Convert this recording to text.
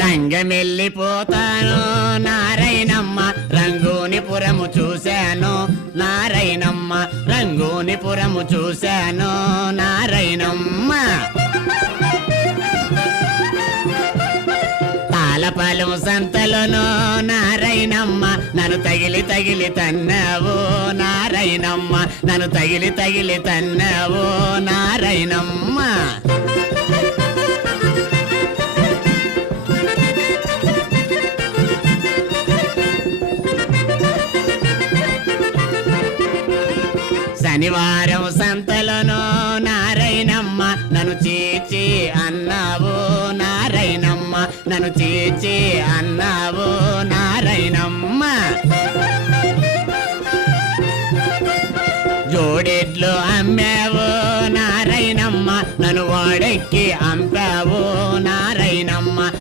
రంగమెల్లిపోతాను నారాయణమ్మ రంగూనిపురము చూశాను నారాయణమ్మ రంగూనిపురము చూశాను నారాయణమ్మ తాళపాలెం సంతలోనో నారాయణమ్మ నన్ను తగిలి తగిలి తన్నావు నారాయణమ్మ నన్ను తగిలి తగిలి తన్నావు నారాయణమ్మ శనివారం సంతలోనో నారాయణమ్మ నన్ను చీచి అన్నావు నారాయణమ్మ నన్ను చీచి అన్నావు నారాయణమ్మ జోడెడ్లు అమ్మావు నారాయణమ్మ నన్ను వాడెక్కి